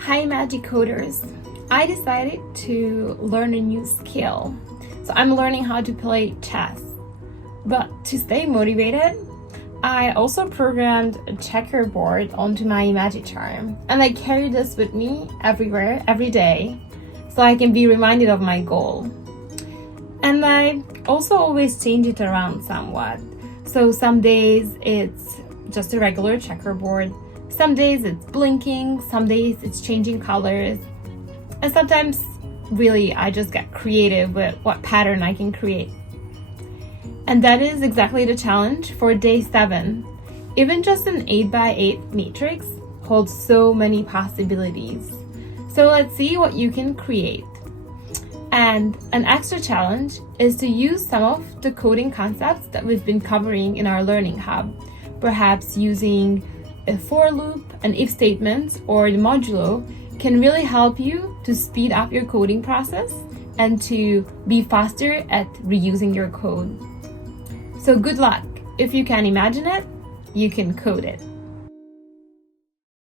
Hi Magic Coders! I decided to learn a new skill. So I'm learning how to play chess. But to stay motivated, I also programmed a checkerboard onto my imagiCharm. And I carry this with me everywhere, every day, so I can be reminded of my goal. And I also always change it around somewhat. So some days it's just a regular checkerboard. Some days it's blinking, some days it's changing colors. And sometimes, really, I just get creative with what pattern I can create. And that is exactly the challenge for day 7. Even just an 8x8 matrix holds so many possibilities. So let's see what you can create. And an extra challenge is to use some of the coding concepts that we've been covering in our Learning Hub, perhaps using a for loop, an if statement, or the modulo can really help you to speed up your coding process and to be faster at reusing your code. So good luck. If you can imagine it, you can code it.